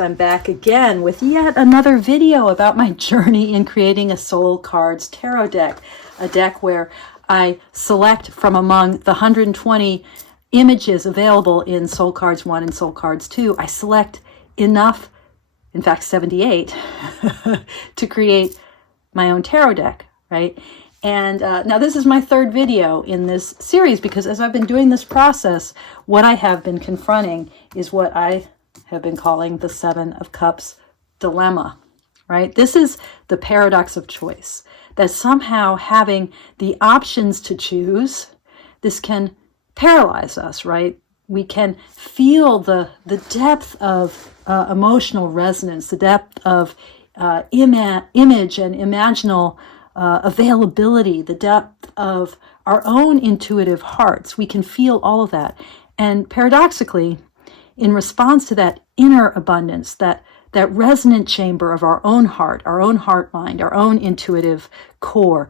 I'm back again with yet another video about my journey in creating a Soul Cards tarot deck. A deck where I select from among the 120 images available in Soul Cards 1 and Soul Cards 2. I select enough, in fact 78, to create my own tarot deck, right? And now this is my third video in this series because as I've been doing this process, what I have been confronting is what I have been calling the Seven of Cups dilemma, right? This is the paradox of choice, that somehow having the options to choose, this can paralyze us, right? We can feel the depth of emotional resonance, the depth of image and imaginal availability, the depth of our own intuitive hearts. We can feel all of that. And paradoxically, in response to that inner abundance, that resonant chamber of our own heart mind, our own intuitive core,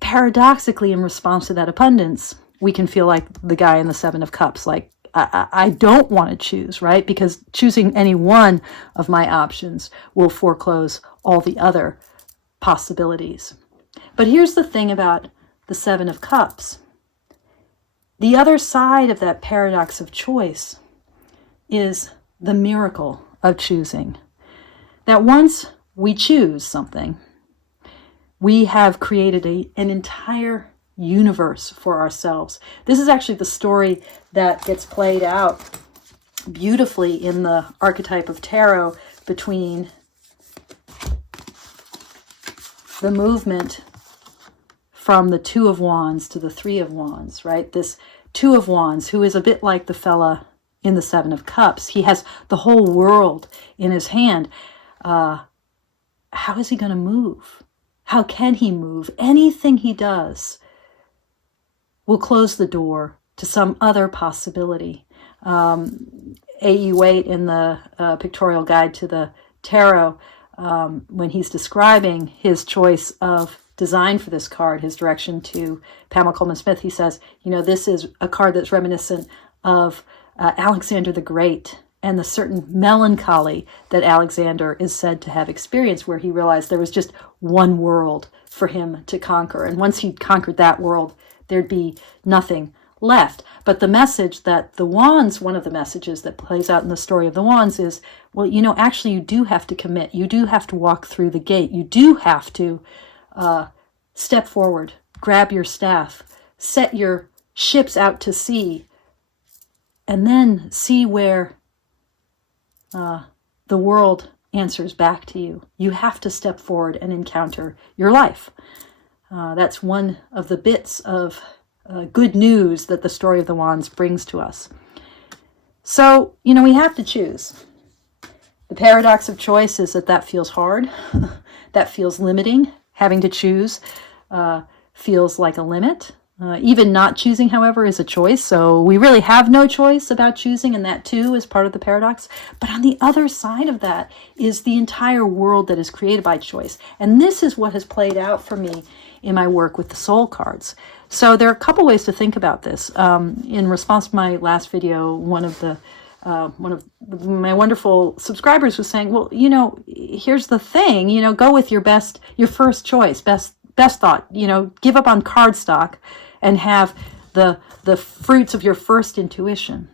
paradoxically, in response to that abundance, we can feel like the guy in the Seven of Cups, like, I don't want to choose, right? Because choosing any one of my options will foreclose all the other possibilities. But here's the thing about the Seven of Cups. The other side of that paradox of choice is the miracle of choosing. That once we choose something, we have created an entire universe for ourselves. This is actually the story that gets played out beautifully in the archetype of tarot between the movement from the Two of Wands to the Three of Wands, right? This Two of Wands, who is a bit like the fella in the Seven of Cups. He has the whole world in his hand. How is he going to move? How can he move? Anything he does will close the door to some other possibility. A.E. Waite in the Pictorial Guide to the Tarot, when he's describing his choice of design for this card, his direction to Pamela Coleman Smith, he says, this is a card that's reminiscent of Alexander the Great and the certain melancholy that Alexander is said to have experienced, where he realized there was just one world for him to conquer. And once he'd conquered that world, there'd be nothing left. But the message that the Wands, one of the messages that plays out in the story of the Wands is, well, actually you do have to commit. You do have to walk through the gate. You do have to step forward, grab your staff, set your ships out to sea, and then see where the world answers back to you. You have to step forward and encounter your life. That's one of the bits of good news that the story of the Wands brings to us. So, we have to choose. The paradox of choice is that feels hard. That feels limiting. Having to choose feels like a limit. Even not choosing, however, is a choice. So we really have no choice about choosing, and that too is part of the paradox. But on the other side of that is the entire world that is created by choice. And this is what has played out for me in my work with the soul cards. So there are a couple ways to think about this. In response to my last video, one of my wonderful subscribers was saying, well, here's the thing, go with your first choice, best thought, give up on cardstock and have the fruits of your first intuition.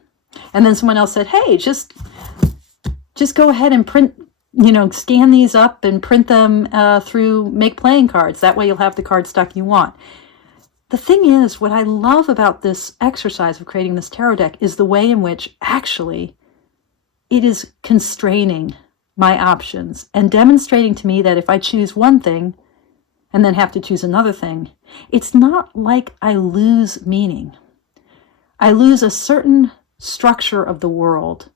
And then someone else said, hey, just go ahead and print, scan these up and print them through Make Playing Cards. That way you'll have the cardstock you want. The thing is, what I love about this exercise of creating this tarot deck is the way in which actually it is constraining my options and demonstrating to me that if I choose one thing and then have to choose another thing, it's not like I lose meaning. I lose a certain structure of the world,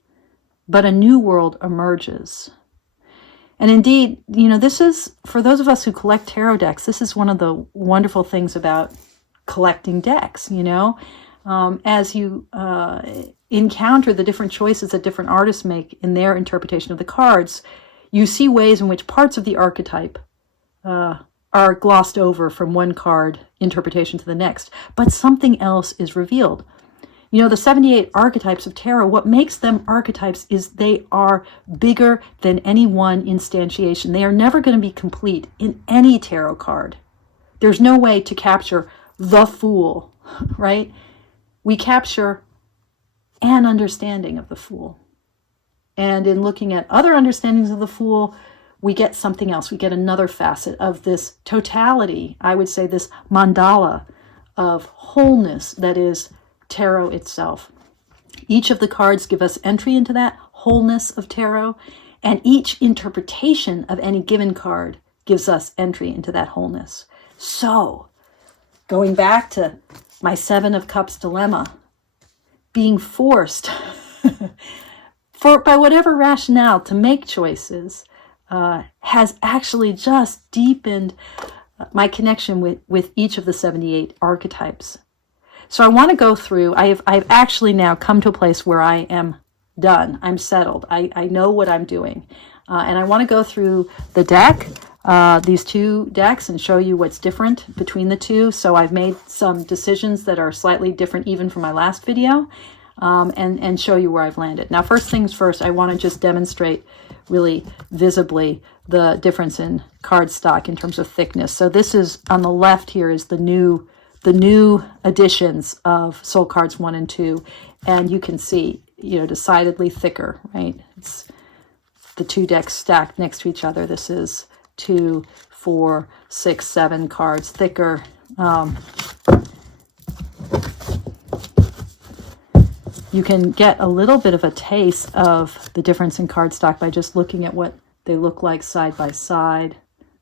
but a new world emerges. And indeed, this is, for those of us who collect tarot decks, this is one of the wonderful things about collecting decks, as you encounter the different choices that different artists make in their interpretation of the cards, you see ways in which parts of the archetype are glossed over from one card interpretation to the next, but something else is revealed. You know, the 78 archetypes of tarot, what makes them archetypes is they are bigger than any one instantiation. They are never going to be complete in any tarot card. There's no way to capture the Fool, right? We capture an understanding of the Fool. And in looking at other understandings of the Fool, we get something else. We get another facet of this totality, I would say this mandala of wholeness that is tarot itself. Each of the cards give us entry into that wholeness of tarot, and each interpretation of any given card gives us entry into that wholeness. So, going back to my Seven of Cups dilemma, being forced by whatever rationale to make choices has actually just deepened my connection with each of the 78 archetypes. So I want to go through, I've actually now come to a place where I am done. I'm settled. I know what I'm doing. And I want to go through the deck, these two decks, and show you what's different between the two. So I've made some decisions that are slightly different even from my last video, and show you where I've landed. Now, first things first, I want to just demonstrate really visibly the difference in cardstock in terms of thickness. So this is, on the left here, is the new editions of Soul Cards 1 and 2, and you can see, you know, decidedly thicker, right? It's the two decks stacked next to each other. This is 2, 4, 6, 7 cards thicker. You can get a little bit of a taste of the difference in cardstock by just looking at what they look like side by side.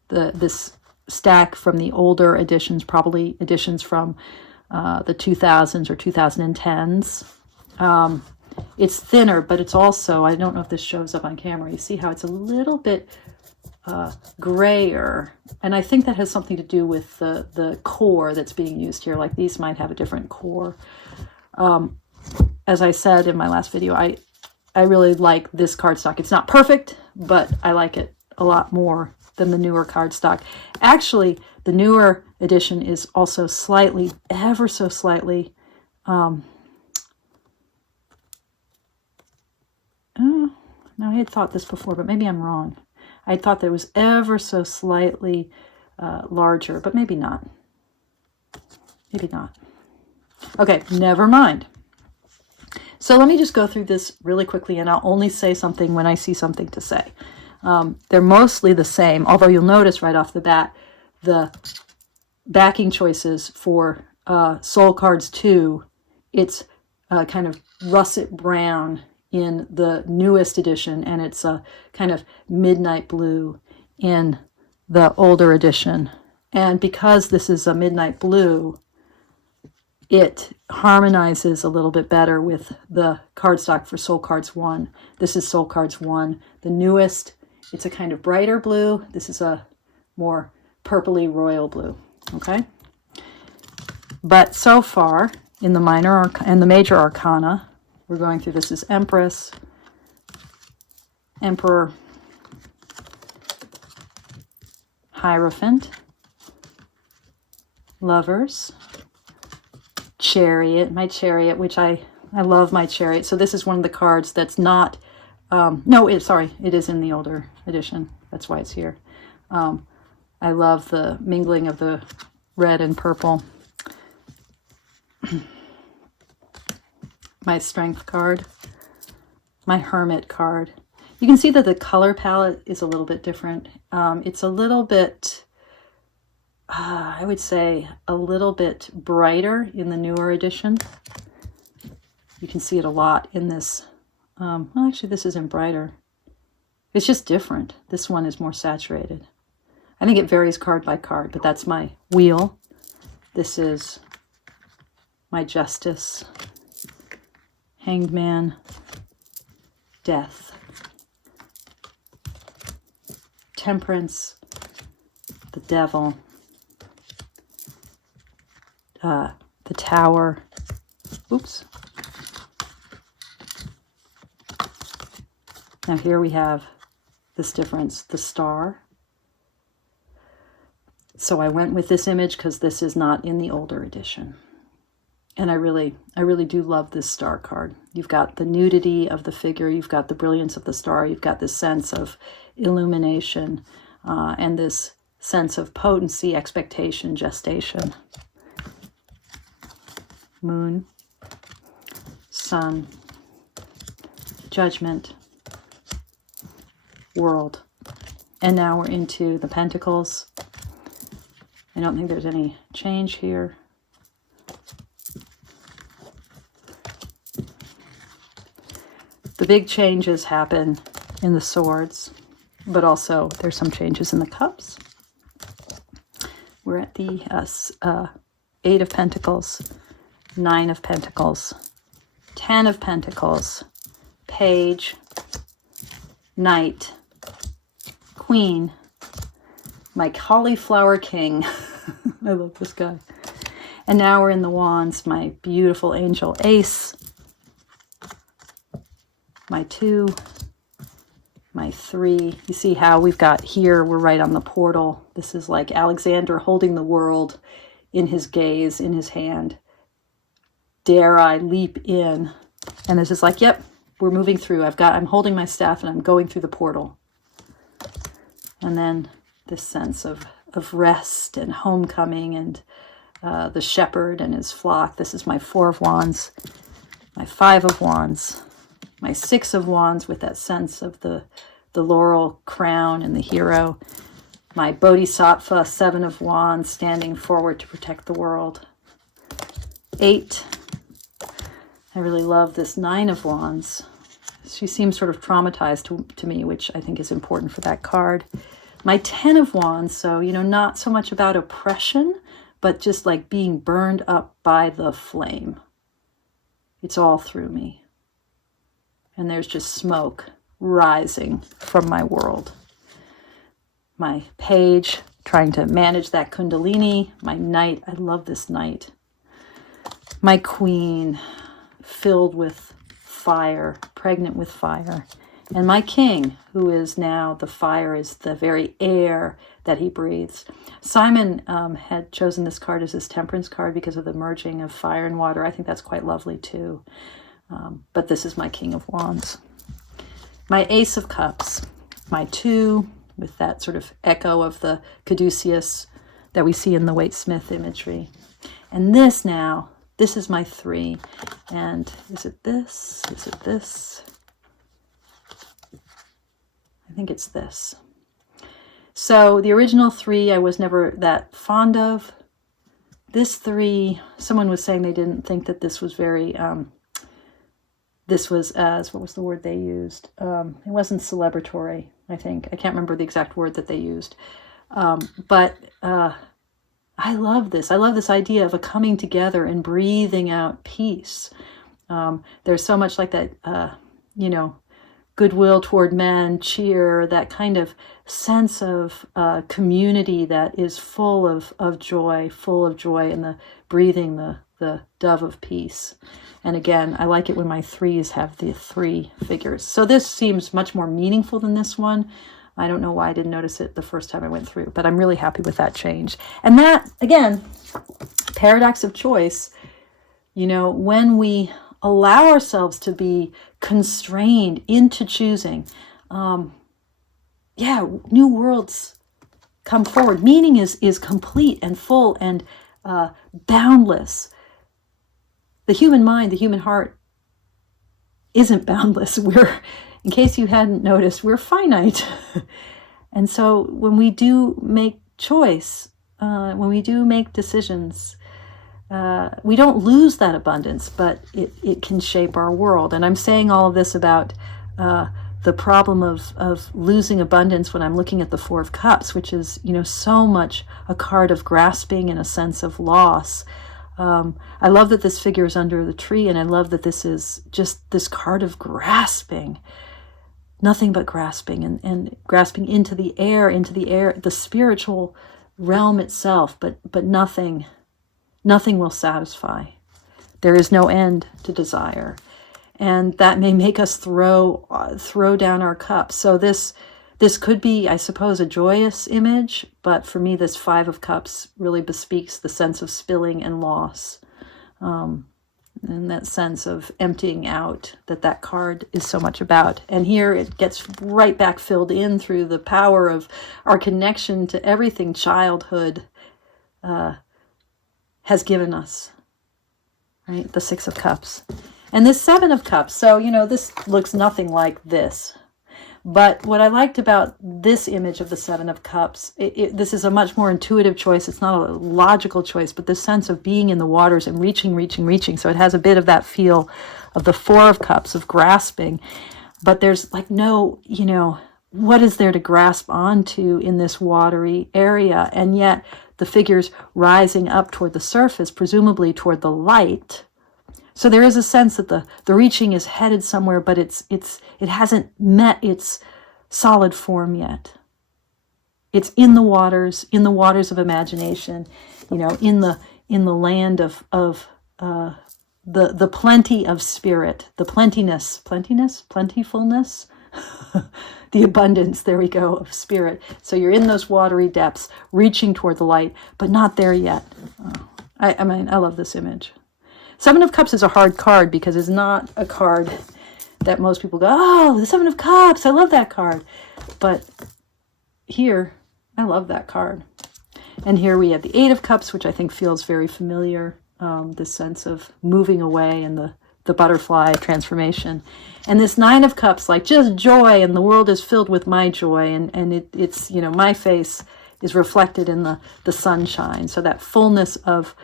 This stack from the older editions, probably editions from the 2000s or 2010s. It's thinner, but it's also, I don't know if this shows up on camera, you see how it's a little bit grayer, and I think that has something to do with the core that's being used here. Like these might have a different core. As I said in my last video, I really like this cardstock. It's not perfect, but I like it a lot more than the newer cardstock. Actually, the newer edition is also slightly, ever so slightly, no, I had thought this before, but maybe I'm wrong. I thought that it was ever so slightly larger, but maybe not. Maybe not. Okay, never mind. So let me just go through this really quickly, and I'll only say something when I see something to say. They're mostly the same, although you'll notice right off the bat, the backing choices for Soul Cards 2, it's kind of russet brown in the newest edition, and it's a kind of midnight blue in the older edition. And because this is a midnight blue, it harmonizes a little bit better with the cardstock for Soul Cards 1. This is Soul Cards 1. The newest, it's a kind of brighter blue. This is a more purpley royal blue, okay? But so far, in the and the major arcana, we're going through, this is Empress, Emperor, Hierophant, Lovers, Chariot, my Chariot, which I love my Chariot. So this is one of the cards that's not, sorry, it is in the older edition. That's why it's here. I love the mingling of the red and purple. My Strength card, my Hermit card. You can see that the color palette is a little bit different. It's a little bit, I would say, a little bit brighter in the newer edition. You can see it a lot in this. Well, actually, this isn't brighter. It's just different. This one is more saturated. I think it varies card by card, but that's my Wheel. This is my Justice, Hanged Man, Death, Temperance, the Devil, the Tower. Oops. Now here we have this difference, the Star. So I went with this image because this is not in the older edition. And I really do love this star card. You've got the nudity of the figure, you've got the brilliance of the star, you've got this sense of illumination, and this sense of potency, expectation, gestation. Moon, sun, judgment, world. And now we're into the pentacles. I don't think there's any change here. The big changes happen in the swords, but also there's some changes in the cups. We're at the 8 of Pentacles, 9 of Pentacles, 10 of Pentacles, Page, Knight, Queen, my Cauliflower King. I love this guy. And now we're in the Wands, my beautiful angel Ace, my 2, my 3. You see how we've got here, we're right on the portal. This is like Alexander holding the world in his gaze, in his hand. Dare I leap in? And this is like, yep, we're moving through. I'm holding my staff and I'm going through the portal. And then this sense of rest and homecoming and the shepherd and his flock. This is my 4 of Wands, my 5 of Wands, my 6 of Wands with that sense of the laurel crown and the hero, my Bodhisattva 7 of Wands standing forward to protect the world. 8. I really love this 9 of Wands. She seems sort of traumatized to me, which I think is important for that card. My 10 of Wands, so, not so much about oppression, but just like being burned up by the flame. It's all through me. And there's just smoke rising from my world. My Page, trying to manage that Kundalini. My Knight, I love this Knight. My Queen, filled with fire, pregnant with fire. And my King, who is now, the fire is the very air that he breathes. Simon had chosen this card as his temperance card because of the merging of fire and water. I think that's quite lovely too. But this is my King of Wands. My Ace of Cups, my 2, with that sort of echo of the caduceus that we see in the Waite Smith imagery. And this now, this is my 3. And is it this? Is it this? I think it's this. So the original 3 I was never that fond of. This 3, someone was saying they didn't think that this was very, this was as, what was the word they used? It wasn't celebratory, I think. I can't remember the exact word that they used. But I love this. I love this idea of a coming together and breathing out peace. There's so much like that, goodwill toward men, cheer, that kind of sense of community that is full of joy, and the breathing the dove of peace. And again, I like it when my 3s have the 3 figures. So this seems much more meaningful than this one. I don't know why I didn't notice it the first time I went through, but I'm really happy with that change. And that, again, paradox of choice, when we allow ourselves to be constrained into choosing, new worlds come forward. Meaning is complete and full and boundless. The human mind, the human heart isn't boundless. In case you hadn't noticed, we're finite. And so when we do make choice, when we do make decisions, we don't lose that abundance, but it can shape our world. And I'm saying all of this about the problem of losing abundance when I'm looking at the 4 of Cups, which is, so much a card of grasping and a sense of loss. I love that this figure is under the tree, and I love that this is just this card of grasping. Nothing but grasping and grasping into the air, the spiritual realm itself, but nothing will satisfy. There is no end to desire. And that may make us throw down our cups. So this could be, I suppose, a joyous image, but for me, this 5 of Cups really bespeaks the sense of spilling and loss. And that sense of emptying out that card is so much about. And here it gets right back filled in through the power of our connection to everything childhood has given us, right? The Six of Cups. And this Seven of Cups, so, this looks nothing like this. But what I liked about this image of the Seven of Cups, this is a much more intuitive choice. It's not a logical choice, but this sense of being in the waters and reaching. So it has a bit of that feel of the Four of Cups, of grasping. But there's like no, what is there to grasp onto in this watery area? And yet the figure's rising up toward the surface, presumably toward the light. So there is a sense that the reaching is headed somewhere, but it hasn't met its solid form yet. It's in the waters of imagination, in the land of the plenty of spirit, the plentifulness, the abundance, there we go, of spirit. So you're in those watery depths, reaching toward the light, but not there yet. I love this image. Seven of Cups is a hard card because it's not a card that most people go, oh, the Seven of Cups, I love that card. But here, I love that card. And here we have the Eight of Cups, which I think feels very familiar, this sense of moving away and the butterfly transformation. And this Nine of Cups, like just joy, and the world is filled with my joy, and it's my face is reflected in the sunshine. So that fullness of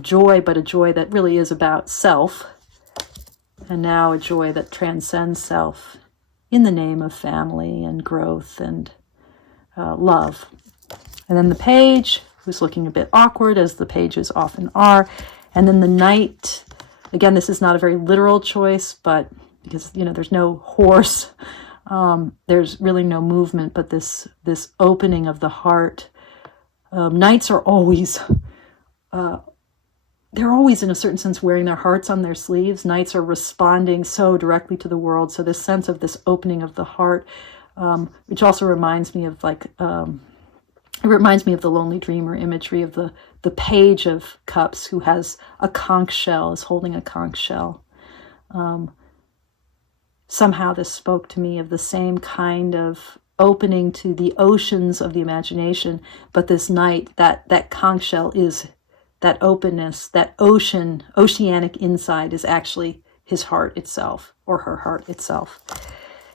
joy, but a joy that really is about self, and now a joy that transcends self in the name of family and growth and love. And then the Page, who's looking a bit awkward, as the pages often are. And then the Knight, again, this is not a very literal choice, but because, there's no horse, there's really no movement, but this opening of the heart. Knights are always... they're always, in a certain sense, wearing their hearts on their sleeves. Knights are responding so directly to the world. So this sense of this opening of the heart, which also reminds me of it reminds me of the Lonely Dreamer imagery of the Page of Cups, who has a conch shell, is holding a conch shell. Somehow this spoke to me of the same kind of opening to the oceans of the imagination, but this Knight, that conch shell is... that openness, that oceanic inside is actually his heart itself, or her heart itself.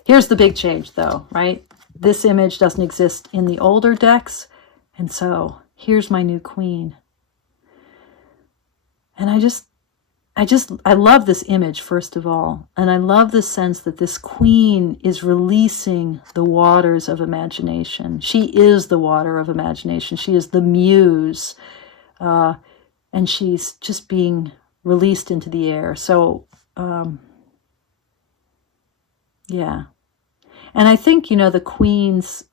Here's the big change, though, right? This image doesn't exist in the older decks, and so here's my new queen. And I love this image, first of all, and I love the sense that this queen is releasing the waters of imagination. She is the water of imagination. She is the muse, and she's just being released into the air. So, yeah. And I think, the queens,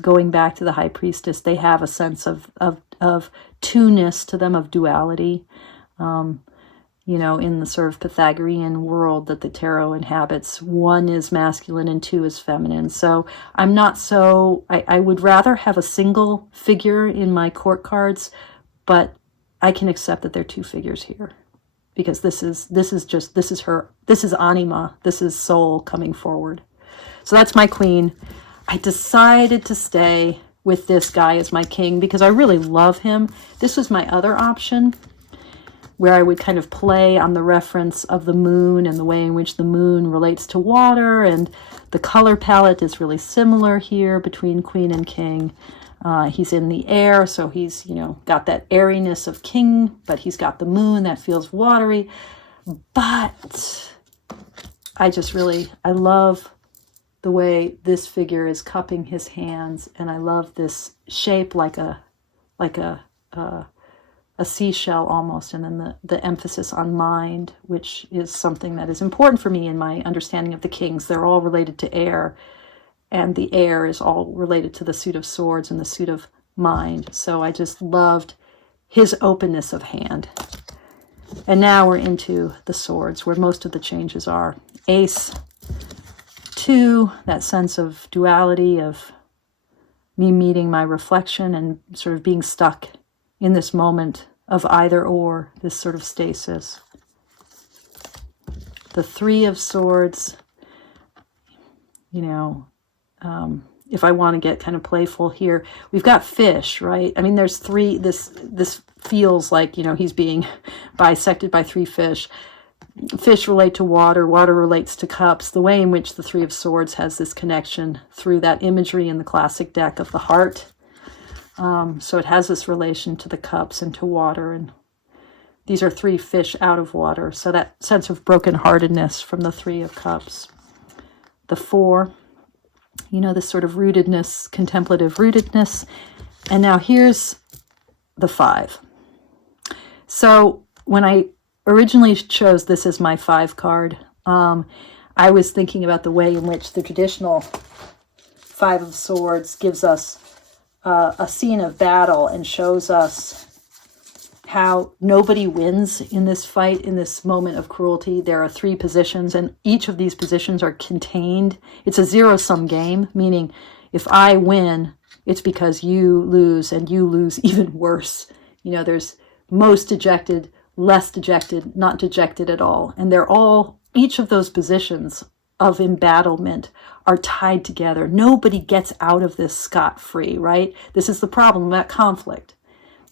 going back to the High Priestess, they have a sense of two-ness to them, of duality, in the sort of Pythagorean world that the tarot inhabits. One is masculine and two is feminine. So I'm not I would rather have a single figure in my court cards, but I can accept that there are two figures here, because this is anima, this is soul coming forward. So that's my queen. I decided to stay with this guy as my king because I really love him. This was my other option, where I would kind of play on the reference of the moon and the way in which the moon relates to water, and the color palette is really similar here between queen and king. He's in the air, so he's, got that airiness of king, but he's got the moon that feels watery. But I love the way this figure is cupping his hands, and I love this shape like a seashell almost, and then the emphasis on mind, which is something that is important for me in my understanding of the kings. They're all related to air, and the air is all related to the suit of swords and the suit of mind. So I just loved his openness of hand. And now we're into the swords, where most of the changes are. Ace, 2, that sense of duality, of me meeting my reflection and sort of being stuck in this moment of either or, this sort of stasis. The Three of Swords, you know, if I want to get kind of playful here, we've got fish, right? I mean, there's three, this feels like, you know, he's being bisected by three fish. Fish relate to water, water relates to cups. The way in which the Three of Swords has this connection through that imagery in the classic deck of the heart. So it has this relation to the cups and to water, and these are three fish out of water. So that sense of brokenheartedness from the Three of Cups. The Four, you know, this sort of rootedness, contemplative rootedness. And now here's the Five. So when I originally chose this as my 5 card, I was thinking about the way in which the traditional Five of Swords gives us a scene of battle and shows us how nobody wins in this fight, in this moment of cruelty. There are 3 positions, and each of these positions are contained. It's a zero-sum game, meaning if I win, it's because you lose, and you lose even worse. You know, there's most dejected, less dejected, not dejected at all. And they're all, each of those positions of embattlement are tied together. Nobody gets out of this scot-free, right? This is the problem about conflict.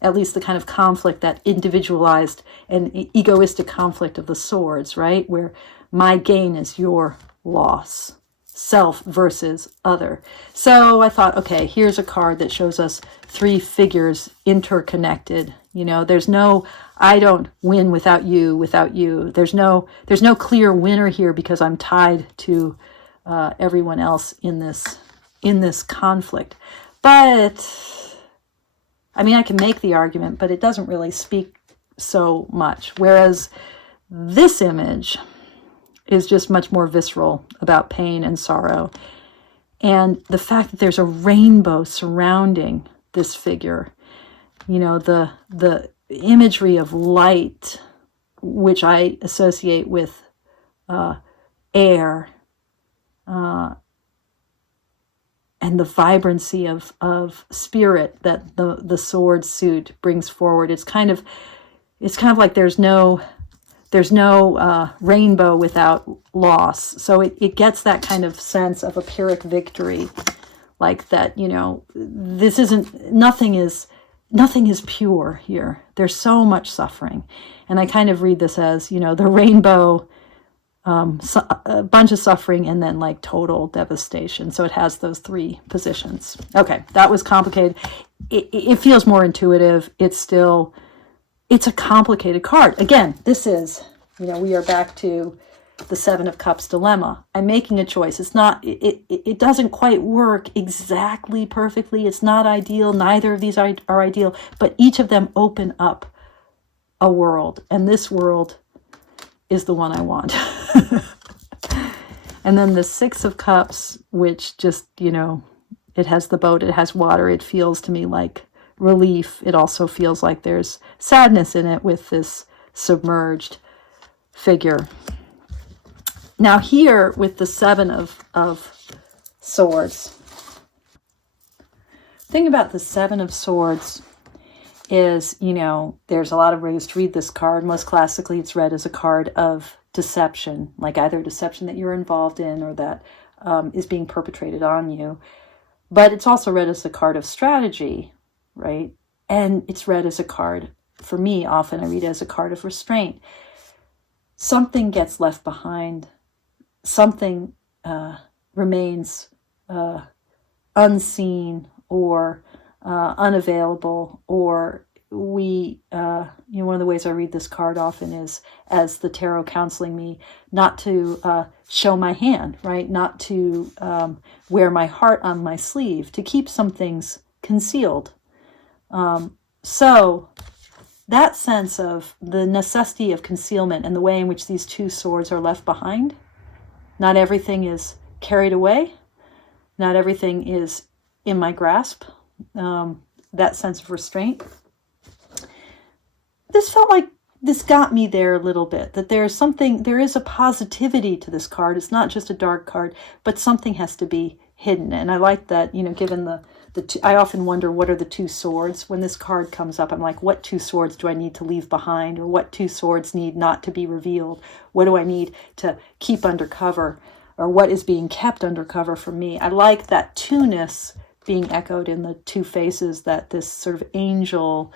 At least the kind of conflict, that individualized and egoistic conflict of the swords, right? Where my gain is your loss. Self versus other. So I thought, okay, here's a card that shows us 3 figures interconnected. You know, there's no, I don't win without you, without you. There's no clear winner here because I'm tied to everyone else in this conflict. But I mean, I can make the argument, but it doesn't really speak so much. Whereas this image is just much more visceral about pain and sorrow. And the fact that there's a rainbow surrounding this figure, you know, the imagery of light, which I associate with air, and the vibrancy of spirit that the sword suit brings forward. It's kind of like there's no rainbow without loss. So it gets that kind of sense of a Pyrrhic victory, like that, you know, this isn't, nothing is pure here. There's so much suffering. And I kind of read this as, you know, the rainbow, a bunch of suffering and then like total devastation. So it has those 3 positions. Okay, that was complicated. It feels more intuitive. It's a complicated card. Again, this is, you know, we are back to the 7 of Cups dilemma. I'm making a choice. It's not, it doesn't quite work exactly perfectly. It's not ideal. Neither of these are ideal, but each of them open up a world. And this world is the one I want. And then the 6 of Cups, which just, you know, it has the boat, it has water. It feels to me like relief. It also feels like there's sadness in it with this submerged figure. Now here with the 7 of Swords, the thing about the 7 of Swords is, you know, there's a lot of ways to read this card. Most classically, it's read as a card of deception, like either deception that you're involved in or that is being perpetrated on you. But it's also read as a card of strategy, right? And it's read as a card, for me, often I read it as a card of restraint. Something gets left behind. Something remains unseen or unavailable, or we, you know, one of the ways I read this card often is as the tarot counseling me not to show my hand, right? Not to wear my heart on my sleeve, to keep some things concealed. So that sense of the necessity of concealment and the way in which these 2 swords are left behind, not everything is carried away, not everything is in my grasp, that sense of restraint. This felt like this got me there a little bit, that there is a positivity to this card. It's not just a dark card, but something has to be hidden. And I like that, you know, given I often wonder, what are the two swords? When this card comes up, I'm like, what two swords do I need to leave behind? Or what two swords need not to be revealed? What do I need to keep undercover? Or what is being kept undercover from me? I like that two-ness being echoed in the two faces, that this sort of angel,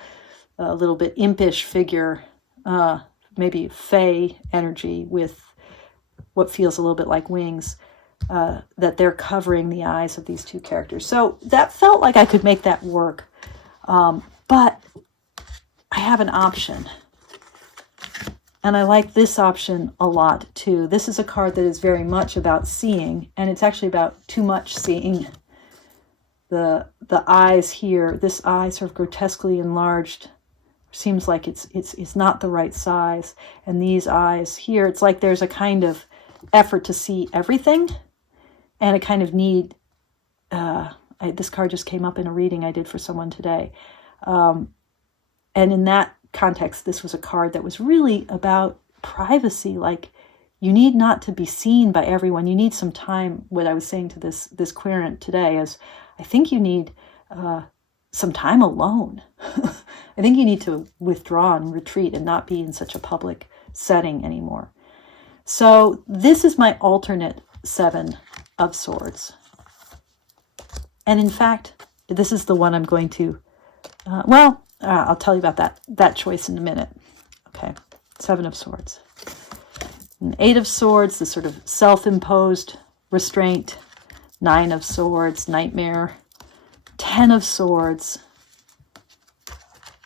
a little bit impish figure, maybe fey energy with what feels a little bit like wings, that they're covering the eyes of these two characters. So that felt like I could make that work. But I have an option. And I like this option a lot too. This is a card that is very much about seeing, and it's actually about too much seeing. The eyes here, this eye sort of grotesquely enlarged, seems like it's not the right size. And these eyes here, it's like there's a kind of effort to see everything, and a kind of need. This card just came up in a reading I did for someone today. And in that context, this was a card that was really about privacy. Like, you need not to be seen by everyone. You need some time. What I was saying to this querent today is, I think you need some time alone. I think you need to withdraw and retreat and not be in such a public setting anymore. So this is my alternate Seven of Swords. And in fact, this is the one I'm going to, I'll tell you about that choice in a minute. Okay, Seven of Swords. And Eight of Swords, the sort of self-imposed restraint. Nine of Swords, nightmare. 10 of Swords.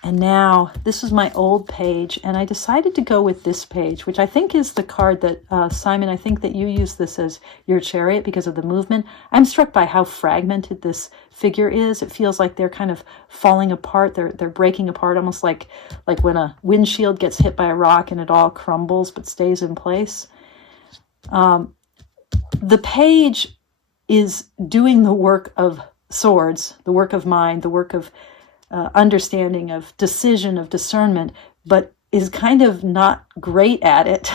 And now, this is my old page, and I decided to go with this page, which I think is the card that, Simon, I think that you use this as your chariot because of the movement. I'm struck by how fragmented this figure is. It feels like they're kind of falling apart. They're breaking apart, almost like when a windshield gets hit by a rock and it all crumbles but stays in place. The page is doing the work of swords, the work of mind, the work of understanding, of decision, of discernment, but is kind of not great at it,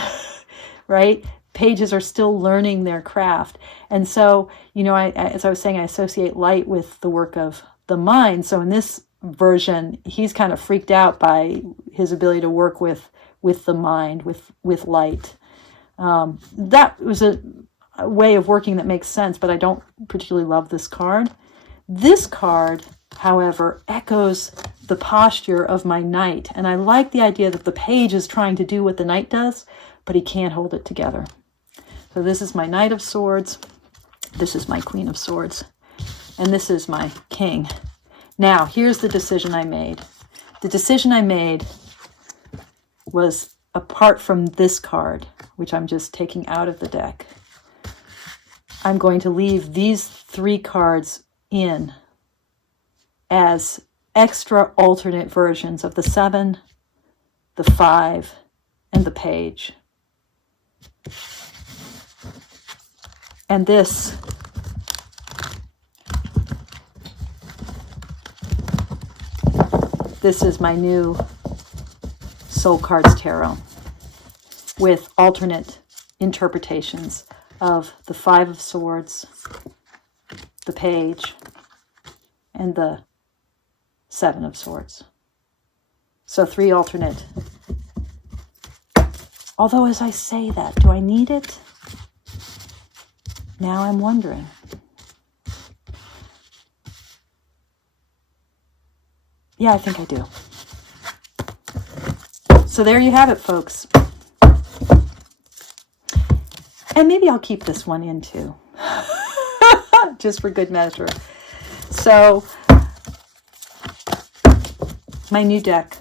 right? Pages are still learning their craft. And so, as I was saying, I associate light with the work of the mind. So in this version, he's kind of freaked out by his ability to work with the mind, with light. That was a way of working that makes sense, but I don't particularly love this card. This card, however, echoes the posture of my knight. And I like the idea that the page is trying to do what the knight does, but he can't hold it together. So this is my Knight of Swords. This is my Queen of Swords. And this is my King. Now, here's the decision I made. The decision I made was, apart from this card, which I'm just taking out of the deck, I'm going to leave these three cards in as extra alternate versions of the 7, the 5, and the page. And this is my new Soul Cards Tarot with alternate interpretations of the 5 of Swords, the page, and the 7 of Swords. So 3 alternate. Although as I say that, do I need it? Now I'm wondering. Yeah, I think I do. So there you have it, folks. And maybe I'll keep this one in too. Just for good measure. So, my new deck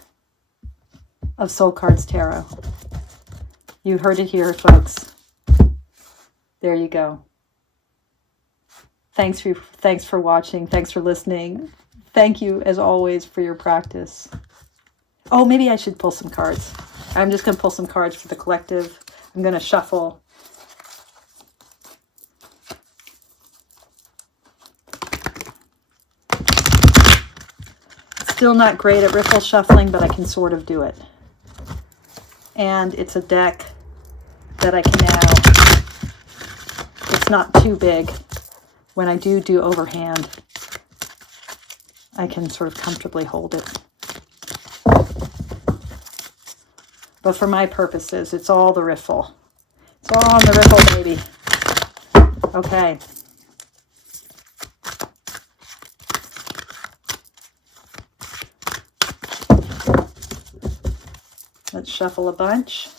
of Soul Cards Tarot. You heard it here, folks. There you go. Thanks for watching. Thanks for listening. Thank you, as always, for your practice. Oh, maybe I should pull some cards. I'm just going to pull some cards for the collective. I'm going to shuffle. Still not great at riffle shuffling, but I can sort of do it. And it's a deck that I can now, it's not too big when I do overhand. I can sort of comfortably hold it. But for my purposes, it's all the riffle. It's all on the riffle, baby. Okay. Let's shuffle a bunch.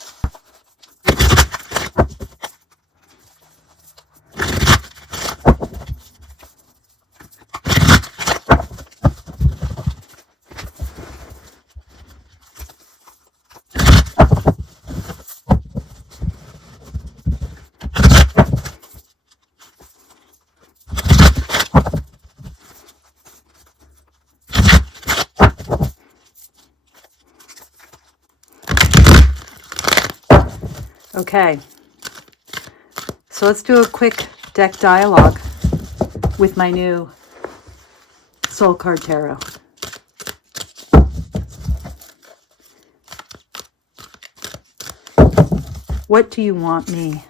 Okay, so let's do a quick deck dialogue with my new Soul Card Tarot. What do you want me?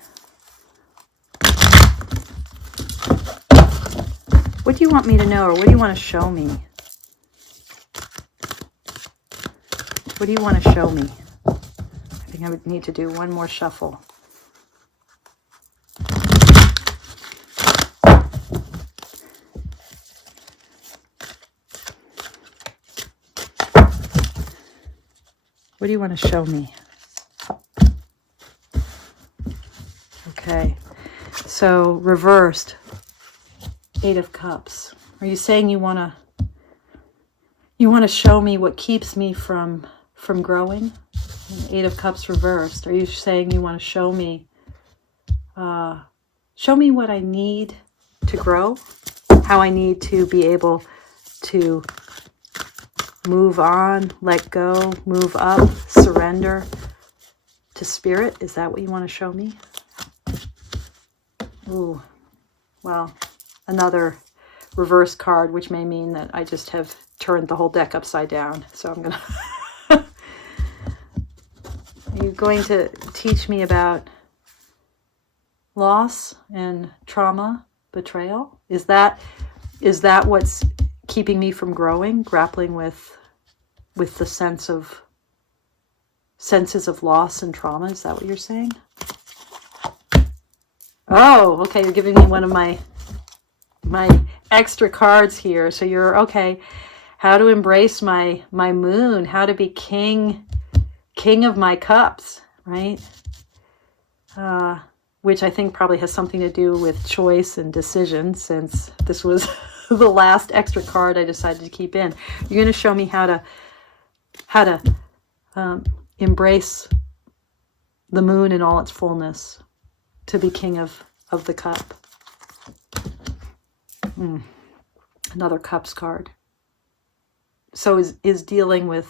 What do you want me to know, or what do you want to show me? What do you want to show me? I think I would need to do one more shuffle. What do you want to show me? Okay, so reversed, 8 of Cups. Are you saying you want to show me what keeps me from growing? 8 of Cups reversed. Are you saying you want to show me what I need to grow? How I need to be able to move on, let go, move up, surrender to spirit? Is that what you want to show me? Ooh, well, another reverse card, which may mean that I just have turned the whole deck upside down. So I'm going to... Are you going to teach me about loss and trauma, betrayal? Is that what's keeping me from growing, grappling with the senses of loss and trauma? Is that what you're saying? Oh, okay, you're giving me one of my extra cards here. So you're, okay, how to embrace my moon, how to be king of my cups, right? Which I think probably has something to do with choice and decision, since this was the last extra card I decided to keep in. You're going to show me how to embrace the moon in all its fullness, to be king of the cup. Another cups card. So is dealing with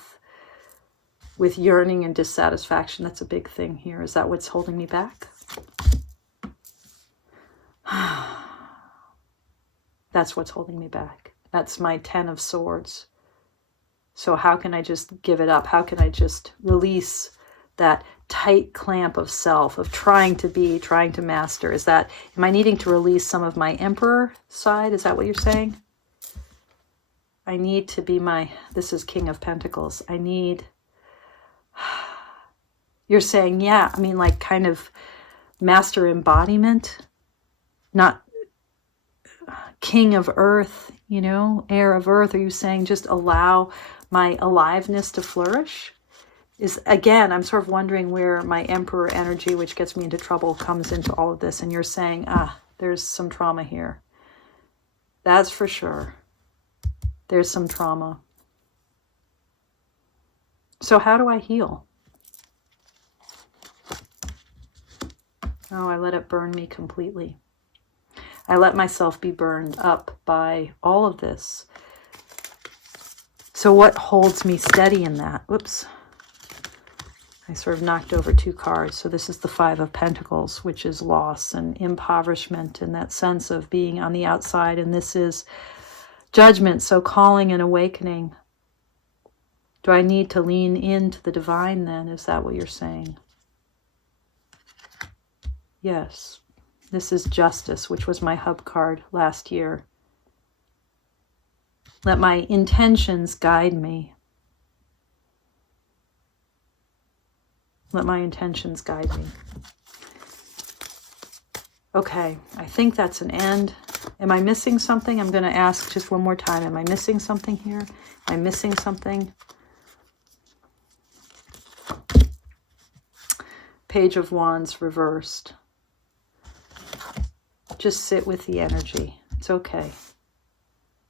yearning and dissatisfaction, that's a big thing here. Is that what's holding me back? That's what's holding me back. That's my 10 of Swords. So how can I just give it up? How can I just release that tight clamp of self, of trying to master? Am I needing to release some of my Emperor side? Is that what you're saying? I need to be this is King of Pentacles. You're saying, yeah, I mean, like kind of master embodiment, not king of earth, heir of earth. Are you saying just allow my aliveness to flourish? Again, I'm sort of wondering where my Emperor energy, which gets me into trouble, comes into all of this. And you're saying, there's some trauma here. That's for sure. There's some trauma. So how do I heal? Oh, I let it burn me completely. I let myself be burned up by all of this. So what holds me steady in that? Whoops. I sort of knocked over 2 cards. So this is the 5 of Pentacles, which is loss and impoverishment and that sense of being on the outside. And this is judgment, so calling and awakening. Do I need to lean into the divine then? Is that what you're saying? Yes. This is Justice, which was my hub card last year. Let my intentions guide me. Let my intentions guide me. Okay, I think that's an end. Am I missing something? I'm going to ask just one more time. Am I missing something here? Am I missing something? Page of Wands reversed. Just sit with the energy. It's okay.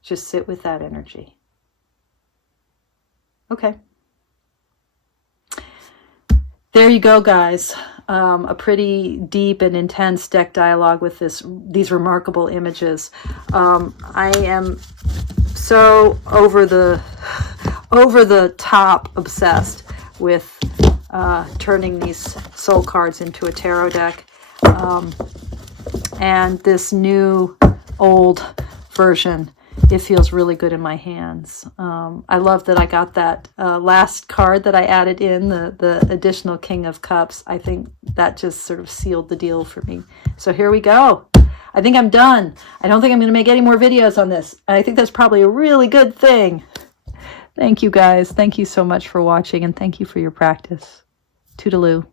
Just sit with that energy. Okay. There you go, guys. A pretty deep and intense deck dialogue with these remarkable images. I am so over the top obsessed with turning these soul cards into a tarot deck. And this new old version, it feels really good in my hands. I love that I got that last card that I added in, the additional King of Cups. I think that just sort of sealed the deal for me. So here we go. I think I'm done. I don't think I'm going to make any more videos on this. I think that's probably a really good thing. Thank you, guys. Thank you so much for watching, and thank you for your practice. Toodaloo.